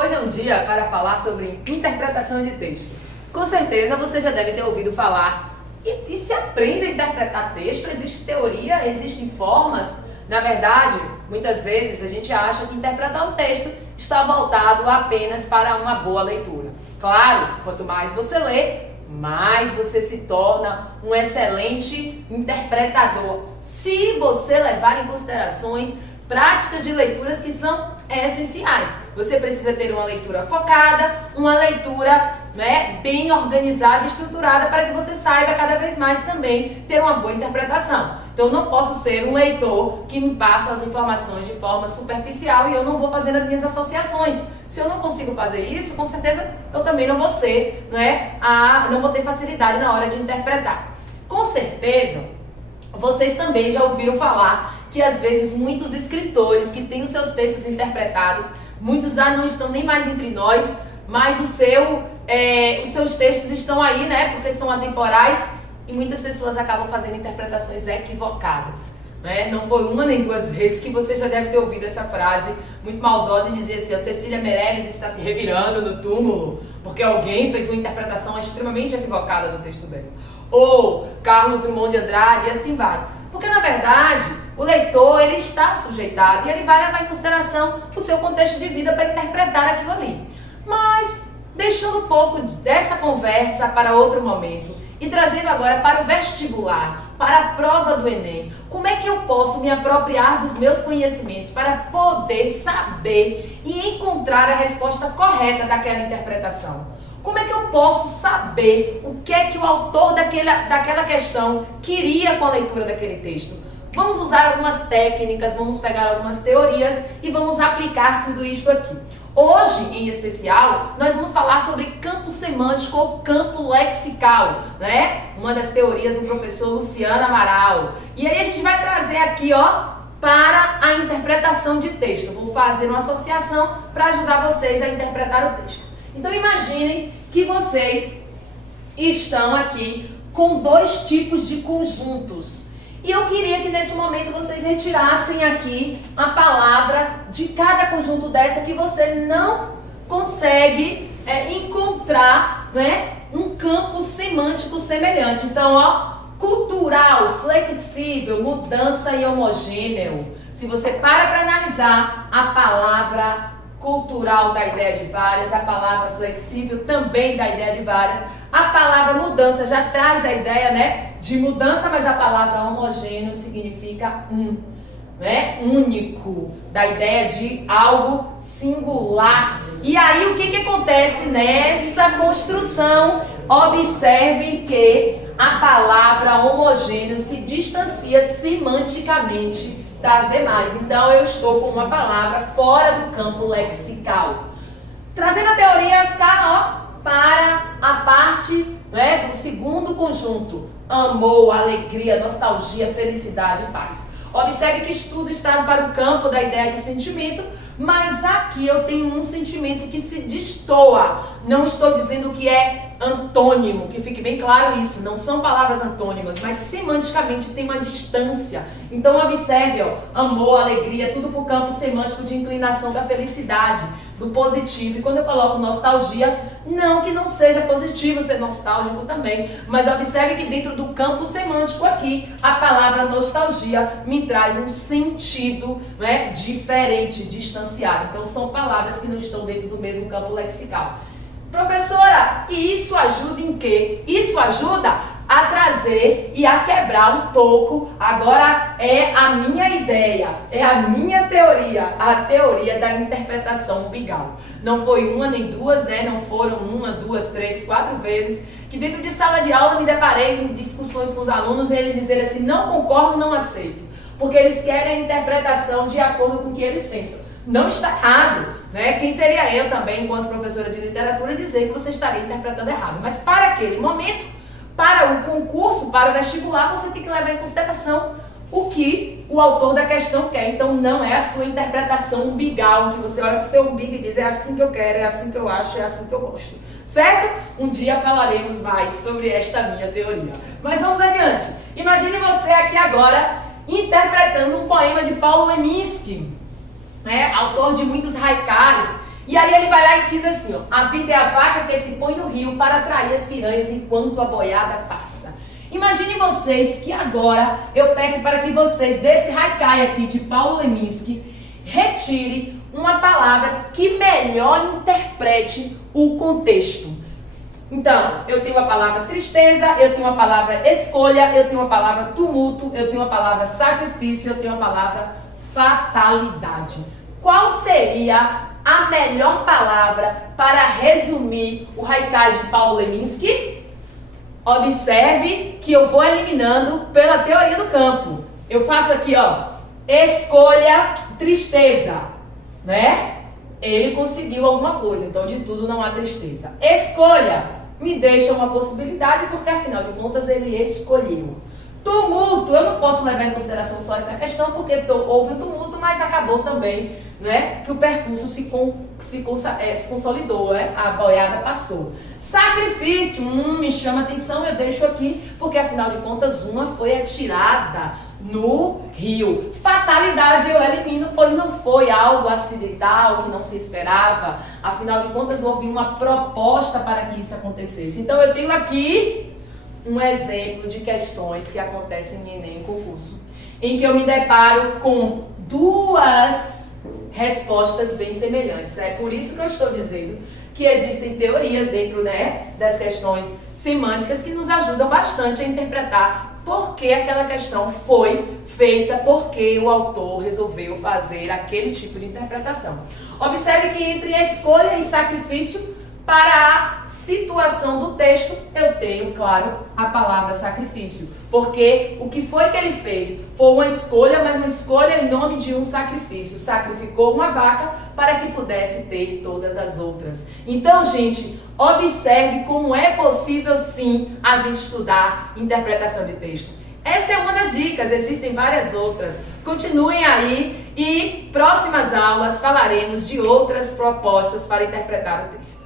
Hoje é um dia para falar sobre interpretação de texto. Com certeza você já deve ter ouvido falar e se aprende a interpretar texto, existe teoria, existem formas. Na verdade, muitas vezes a gente acha que interpretar o texto está voltado apenas para uma boa leitura. Claro, quanto mais você lê, mais você se torna um excelente interpretador, se você levar em considerações práticas de leituras que são essenciais. Você precisa ter uma leitura focada, uma leitura bem organizada e estruturada para que você saiba cada vez mais também ter uma boa interpretação. Então eu não posso ser um leitor que me passa as informações de forma superficial e eu não vou fazendo as minhas associações. Se eu não consigo fazer isso, com certeza eu também não vou ser, não vou ter facilidade na hora de interpretar. Com certeza, vocês também já ouviram falar que às vezes muitos escritores que têm os seus textos interpretados, muitos já não estão nem mais entre nós, mas os seus textos estão aí, porque são atemporais e muitas pessoas acabam fazendo interpretações equivocadas. Não foi uma nem duas vezes que você já deve ter ouvido essa frase muito maldosa e dizer assim: a Cecília Meirelles está se revirando no túmulo porque alguém fez uma interpretação extremamente equivocada do texto dela. Ou Carlos Drummond de Andrade e assim vai. Porque na verdade o leitor ele está sujeitado e ele vai levar em consideração o seu contexto de vida para interpretar aquilo ali. Mas deixando um pouco dessa conversa para outro momento e trazendo agora para o vestibular, para a prova do Enem, como é que eu posso me apropriar dos meus conhecimentos para poder saber e encontrar a resposta correta daquela interpretação? Como é que eu posso saber o que é que o autor daquela questão queria com a leitura daquele texto? Vamos usar algumas técnicas, vamos pegar algumas teorias e vamos aplicar tudo isso aqui. Hoje, em especial, nós vamos falar sobre campo semântico ou campo lexical, Uma das teorias do professor Luciano Amaral. E aí a gente vai trazer aqui, para a interpretação de texto. Eu vou fazer uma associação para ajudar vocês a interpretar o texto. Então imaginem que vocês estão aqui com dois tipos de conjuntos. E eu queria que neste momento vocês retirassem aqui a palavra de cada conjunto dessa que você não consegue encontrar um campo semântico semelhante. Então, cultural, flexível, mudança e homogêneo. Se você para analisar a palavra cultural da ideia de várias, a palavra flexível também da ideia de várias, a palavra mudança já traz a ideia de mudança, mas a palavra homogêneo significa único, da ideia de algo singular. E aí o que acontece nessa construção? Observem que a palavra homogêneo se distancia semanticamente das demais. Então eu estou com uma palavra fora do campo lexical. Trazendo a teoria cá, para a parte do segundo conjunto: amor, alegria, nostalgia, felicidade e paz. Observe que isso tudo está para o campo da ideia de sentimento, mas aqui eu tenho um sentimento que se destoa. Não estou dizendo que é antônimo, que fique bem claro isso, não são palavras antônimas, mas semanticamente tem uma distância. Então observe, amor, alegria, tudo para o campo semântico de inclinação da felicidade, do positivo. E quando eu coloco nostalgia, não que não seja positivo ser nostálgico também, mas observe que dentro do campo semântico aqui, a palavra nostalgia me traz um sentido diferente, distanciado. Então são palavras que não estão dentro do mesmo campo lexical. Professora, e isso ajuda em quê? Isso ajuda a trazer e a quebrar um pouco. Agora é a minha ideia, é a minha teoria, a teoria da interpretação umbigal. Não foi uma nem duas, não foram uma, duas, três, quatro vezes que dentro de sala de aula me deparei em discussões com os alunos e eles dizerem assim: não concordo, não aceito, porque eles querem a interpretação de acordo com o que eles pensam. Não está errado, Quem seria eu também, enquanto professora de literatura, dizer que você estaria interpretando errado? Mas para aquele momento, para o concurso, para o vestibular, você tem que levar em consideração o que o autor da questão quer. Então não é a sua interpretação umbigal, que você olha para o seu umbigo e diz: é assim que eu quero, é assim que eu acho, é assim que eu gosto. Certo? Um dia falaremos mais sobre esta minha teoria. Mas vamos adiante. Imagine você aqui agora interpretando um poema de Paulo Leminski, autor de muitos haikus. E aí ele vai lá e diz assim, ó, a vida é a vaca que se põe no rio para atrair as piranhas enquanto a boiada passa. Imagine vocês que agora eu peço para que vocês, desse haikai aqui de Paulo Leminski, retire uma palavra que melhor interprete o contexto. Então, eu tenho a palavra tristeza, eu tenho a palavra escolha, eu tenho a palavra tumulto, eu tenho a palavra sacrifício, eu tenho a palavra fatalidade. Qual seria a melhor palavra para resumir o haikai de Paulo Leminski? Observe que eu vou eliminando pela teoria do campo. Eu faço aqui, ó, escolha tristeza, né? Ele conseguiu alguma coisa, então de tudo não há tristeza. Escolha me deixa uma possibilidade, porque afinal de contas ele escolheu. Tumulto, eu não posso levar em consideração só essa questão, porque houve um tumulto, mas acabou também, né, que o percurso se consolidou, né? A boiada passou. Sacrifício, me chama atenção, eu deixo aqui, porque afinal de contas uma foi atirada no rio. Fatalidade eu elimino, pois não foi algo acidental, que não se esperava. Afinal de contas houve uma proposta para que isso acontecesse. Então eu tenho aqui um exemplo de questões que acontecem em Enem, concurso, em que eu me deparo com duas respostas bem semelhantes. É por isso que eu estou dizendo que existem teorias dentro, né, das questões semânticas que nos ajudam bastante a interpretar por que aquela questão foi feita, por que o autor resolveu fazer aquele tipo de interpretação. Observe que entre escolha e sacrifício, para a situação do texto, eu tenho, claro, a palavra sacrifício. Porque o que foi que ele fez? Foi uma escolha, mas uma escolha em nome de um sacrifício. Sacrificou uma vaca para que pudesse ter todas as outras. Então, gente, observe como é possível, sim, a gente estudar interpretação de texto. Essa é uma das dicas, existem várias outras. Continuem aí e próximas aulas falaremos de outras propostas para interpretar o texto.